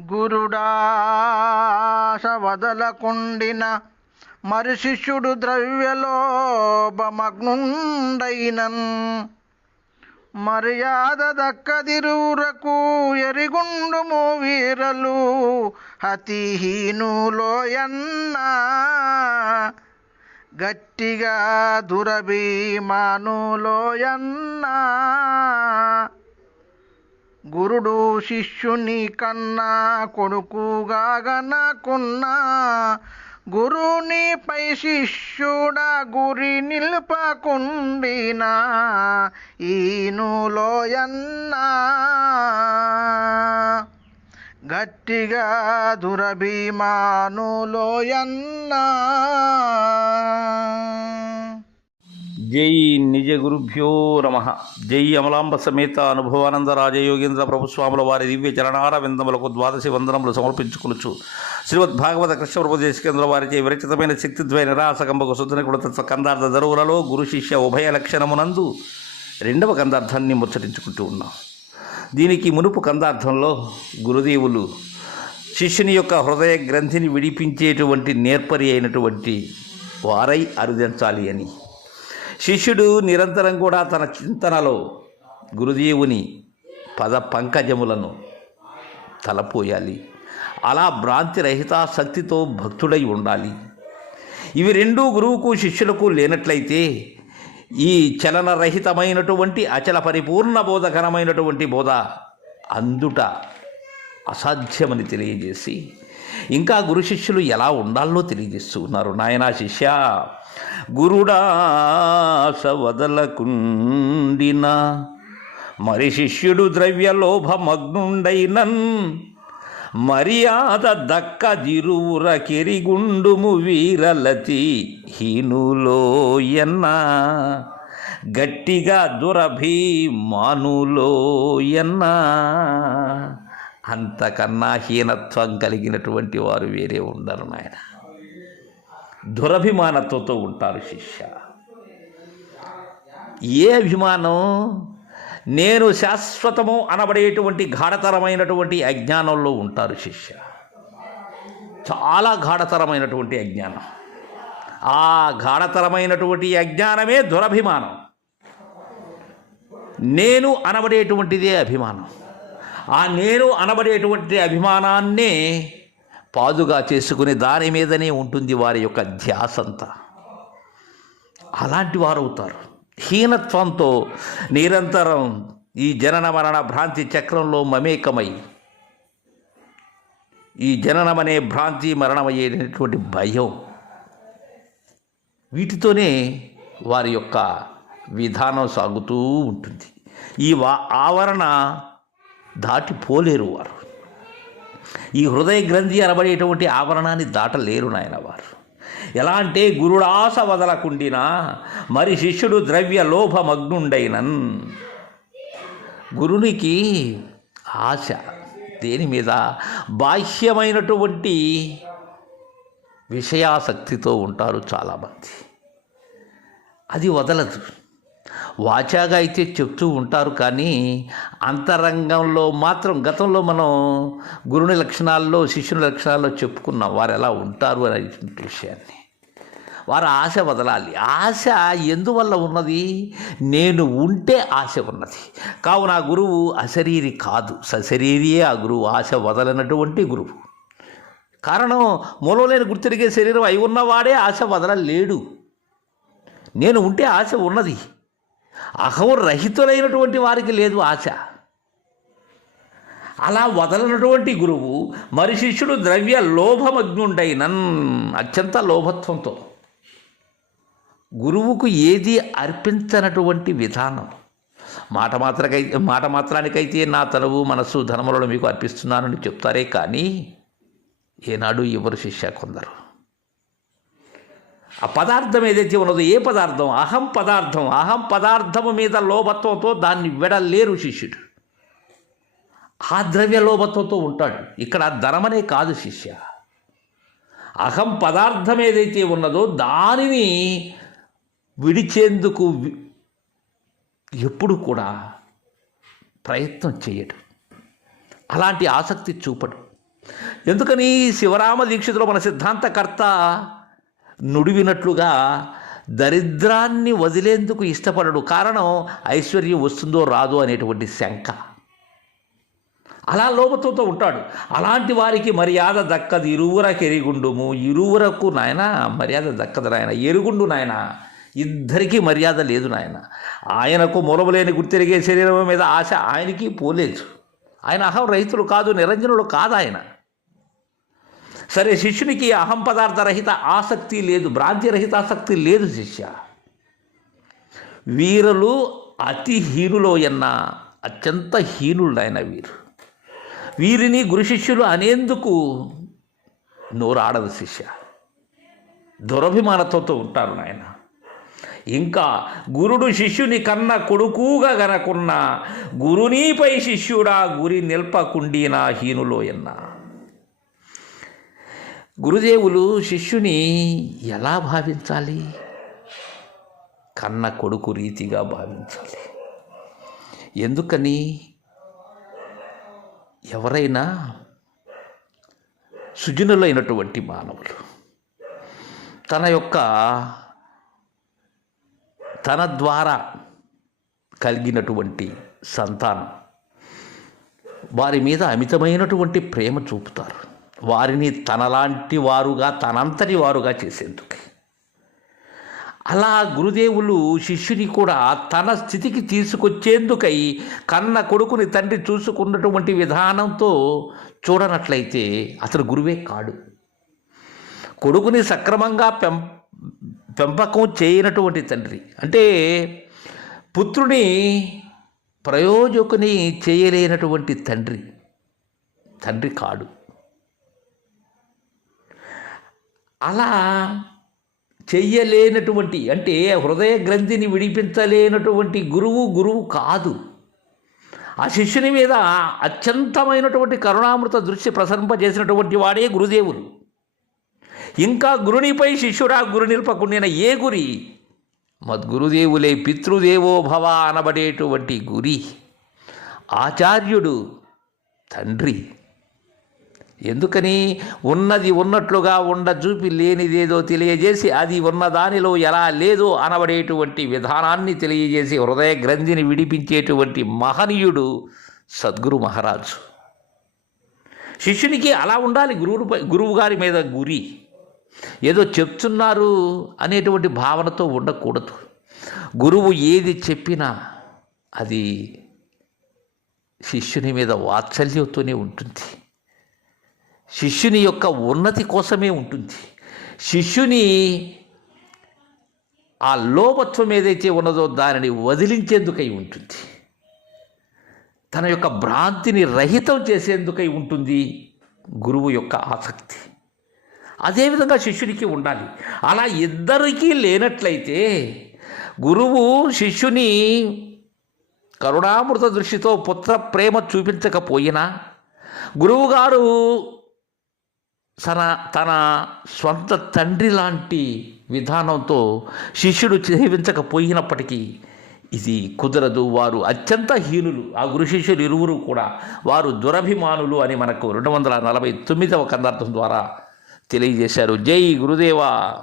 గురుడాశ వదలకుండిన మరి శిష్యుడు ద్రవ్యలోభమగ్నుండైనన్. మర్యాద దక్కదిరువురకు ఎరిగుండుము వీరలు అతిహీనులోయన్నా గట్టిగా దురభిమానులోయన్నా గురుడు శిష్యుని కన్నా కొడుకుగా గనకున్నా గురునిపై శిష్యుడ గురి నిలుపకుండినా ఈనులోయన్నా. గట్టిగా దురభిమానులోయన్నా. జై నిజ గురుభ్యో నమ. జై అమలాంబ సమేత అనుభవానంద రాజయోగేంద్ర ప్రభుస్వాముల వారి దివ్య చరణార విందములకు ద్వాదశి వందనములు సమర్పించుకొనుచు. శ్రీమద్ భాగవత కృష్ణ ఉపదేశకేంద్ర వారిచే విరచితమైన శక్తిద్వయ నిరాసకంబకు శుద్ధని కూడా కందార్థ దరువులలో గురు శిష్య ఉభయ లక్షణమునందు రెండవ కందార్థాన్ని ముచ్చటించుకుంటూ ఉన్నాం. దీనికి మునుపు కందార్థంలో గురుదేవులు శిష్యుని యొక్క హృదయ గ్రంథిని విడిపించేటువంటి నేర్పరి అయినటువంటి వారై అరుదించాలి అని. శిష్యుడు నిరంతరం కూడా తన చింతనలో గురుదేవుని పద పంకజములను తలపోయాలి. అలా భ్రాంతి రహితాశక్తితో భక్తుడై ఉండాలి. ఇవి రెండూ గురువుకు శిష్యులకు లేనట్లయితే ఈ చలనరహితమైనటువంటి అచల పరిపూర్ణ బోధకరమైనటువంటి బోధ అందుట అసాధ్యమని తెలియజేసి ఇంకా గురు శిష్యులు ఎలా ఉండాలో తెలియజేస్తున్నారు. నాయన నాయనా శిష్య గురుడాస వదలకుండిన మరి శిష్యుడు ద్రవ్యలోభమగ్నుండైనన్ మర్యాద దక్క దిరువుర కెరిగుండుము వీరలతి హీనులోయన్న గట్టిగా దురభి మానులోయన్నా అంతకన్నా హీనత్వం కలిగినటువంటి వారు వేరే ఉండరు నాయన. దురభిమానత్వంతో ఉంటారు శిష్య. ఏ అభిమానం? నేను శాశ్వతము అనబడేటువంటి గాఢతరమైనటువంటి అజ్ఞానంలో ఉంటారు శిష్య. చాలా గాఢతరమైనటువంటి అజ్ఞానం. ఆ గాఢతరమైనటువంటి అజ్ఞానమే దురభిమానం. నేను అనబడేటువంటిదే అభిమానం. ఆ నేను అనబడేటువంటి అభిమానాన్నే పాదుగా చేసుకుని దాని మీదనే ఉంటుంది వారి యొక్క ధ్యాసంతా అలాంటి వారు అవుతారు హీనత్వంతో నిరంతరం ఈ జనన మరణ భ్రాంతి చక్రంలో మమేకమై ఈ జననమనే భ్రాంతి మరణమయ్యేటటువంటి భయం వీటితోనే వారి యొక్క విధానం సాగుతూ ఉంటుంది. ఈ వా ఆవరణ దాటిపోలేరు వారు. ఈ హృదయ గ్రంథి అనబడేటువంటి ఆవరణాన్ని దాటలేరు నాయన వారు. ఎలా అంటే గురుడాస వదలకుండినా మరి శిష్యుడు ద్రవ్య లోభమగ్నుండైనన్. గురునికి ఆశ దేని మీద? బాహ్యమైనటువంటి విషయాసక్తితో ఉంటారు చాలామంది. అది వదలదు. వాచాగా అయితే చెప్తూ ఉంటారు కానీ అంతరంగంలో మాత్రం గతంలో మనం గురుని లక్షణాల్లో శిష్యుని లక్షణాల్లో చెప్పుకున్నాం. వారు ఎలా ఉంటారు అనేటువంటి విషయాన్ని. వారు ఆశ వదలాలి. ఆశ ఎందువల్ల ఉన్నది? నేను ఉంటే ఆశ ఉన్నది. కావున ఆ గురువు అశరీరి కాదు. సశరీరియే ఆ గురువు. ఆశ వదలనటువంటి గురువు. కారణం మూలంలేని గుర్తిరిగే శరీరం అయి ఉన్నవాడే ఆశ వదలలేడు. నేను ఉంటే ఆశ ఉన్నది. రహితులైనటువంటి వారికి లేదు ఆశ. అలా వదలనటువంటి గురువు మరి శిష్యుడు ద్రవ్య లోభమగ్నుండైనన్ అత్యంత లోభత్వంతో. గురువుకు ఏది అర్పించనటువంటి విధానం? మాట మాత్రకైతే మాట మాత్రానికైతే నా తనువు మనస్సు ధనములను మీకు అర్పిస్తున్నానని చెప్తారే కానీ ఏనాడు ఎవరు శిష్య కొందరు? ఆ పదార్థం ఏదైతే ఉన్నదో ఏ పదార్థం? అహం పదార్థం. అహం పదార్థము మీద లోభత్వంతో దాన్ని వెడలేరు శిష్యుడు. ఆ ద్రవ్య లోభత్వంతో ఉంటాడు. ఇక్కడ ధనమనే కాదు శిష్య. అహం పదార్థం ఏదైతే ఉన్నదో దానిని విడిచేందుకు ఎప్పుడు కూడా ప్రయత్నం చేయడు. అలాంటి ఆసక్తి చూపడు. ఎందుకని? శివరామ దీక్షితులు మన సిద్ధాంతకర్త నుడివినట్లుగా దరిద్రాన్ని వదిలేందుకు ఇష్టపడడు. కారణం ఐశ్వర్యం వస్తుందో రాదో అనేటువంటి శంక. అలా లోపత్వంతో ఉంటాడు. అలాంటి వారికి మర్యాద దక్కదు. ఇరువురకు ఎరుగుండుము ఇరువురకు నాయన మర్యాద దక్కదు నాయన. ఎరుగుండు నాయన. ఇద్దరికీ మర్యాద లేదు నాయన. ఆయనకు మూలములేని గుర్తిరిగే శరీరం మీద ఆశ ఆయనకి పోలేదు. ఆయన అహం రైతులు కాదు నిరంజనుడు కాదు ఆయన. సరే శిష్యునికి అహం పదార్థ రహిత ఆసక్తి లేదు భ్రాంతిరహిత ఆసక్తి లేదు శిష్య. వీరులు అతి హీనులో ఎన్న అత్యంత హీనులైన వీరు. వీరిని గురు శిష్యులు అనేందుకు నోరాడదు శిష్య. దురభిమానతో ఉంటారు నాయన. ఇంకా గురుడు శిష్యుని కన్న కొడుకుగా గనకున్న గురునీపై శిష్యుడా గురి నిల్పకుండినా హీనులో ఎన్నా. గురుదేవులు శిష్యుని ఎలా భావించాలి? కన్న కొడుకు రీతిగా భావించాలి. ఎందుకని? ఎవరైనా సుజనులైనటువంటి మానవులు తన యొక్క తన ద్వారా కలిగినటువంటి సంతానం వారి మీద అమితమైనటువంటి ప్రేమ చూపుతారు. వారిని తనలాంటి వారుగా తనంతటి వారుగా చేసేందుకు. అలా గురుదేవులు శిష్యుని కూడా తన స్థితికి తీసుకొచ్చేందుకై కన్న కొడుకుని తండ్రి చూసుకున్నటువంటి విధానంతో చూడనట్లయితే అతడు గురువే కాడు. కొడుకుని సక్రమంగా పెం పెంపకం చేయనటువంటి తండ్రి. అంటే పుత్రుని ప్రయోజకుని చేయలేనటువంటి తండ్రి. తండ్రి కాడు. అలా చెయ్యలేనటువంటి అంటే హృదయ గ్రంథిని విడిపించలేనటువంటి గురువు గురువు కాదు. ఆ శిష్యుని మీద అత్యంతమైనటువంటి కరుణామృత దృష్టి ప్రసరింపజేసినటువంటి వాడే గురుదేవులు ఇంకా గురునిపై శిష్యుడా గురు నిల్పకుండిన ఏ గురి? మద్గురుదేవులే పితృదేవో భవ అనబడేటువంటి గురి. ఆచార్యుడు తండ్రి. ఎందుకని? ఉన్నది ఉన్నట్లుగా ఉండ చూపి లేనిదేదో తెలియజేసి అది ఉన్నదానిలో ఎలా లేదో అనబడేటువంటి విధానాన్ని తెలియజేసి హృదయ గ్రంథిని విడిపించేటువంటి మహనీయుడు సద్గురు మహారాజు. శిష్యునికి అలా ఉండాలి గురువుపై గురువు గారి మీద గురి. ఏదో చెప్తున్నారు అనేటువంటి భావనతో ఉండకూడదు. గురువు ఏది చెప్పినా అది శిష్యుని మీద వాత్సల్యంతోనే ఉంటుంది. శిష్యుని యొక్క ఉన్నతి కోసమే ఉంటుంది. శిష్యుని ఆ లోపత్వం ఏదైతే ఉన్నదో దానిని వదిలించేందుకై ఉంటుంది. తన యొక్క భ్రాంతిని రహితం చేసేందుకై ఉంటుంది గురువు యొక్క ఆసక్తి. అదేవిధంగా శిష్యునికి ఉండాలి. అలా ఇద్దరికీ లేనట్లయితే గురువు శిష్యుని కరుణామృత దృష్టితో పుత్ర ప్రేమ చూపించకపోయినా గురువుగారు తన తన స్వంత తండ్రి లాంటి విధానంతో శిష్యుడు జీవించకపోయినప్పటికీ ఇది కుదరదు. వారు అత్యంత హీనులు. ఆ గురు శిష్యులు ఇరువురు కూడా. వారు దురభిమానులు అని మనకు రెండు వందల నలభై తొమ్మిదవ కందార్థం ద్వారా తెలియజేశారు. జై గురుదేవా!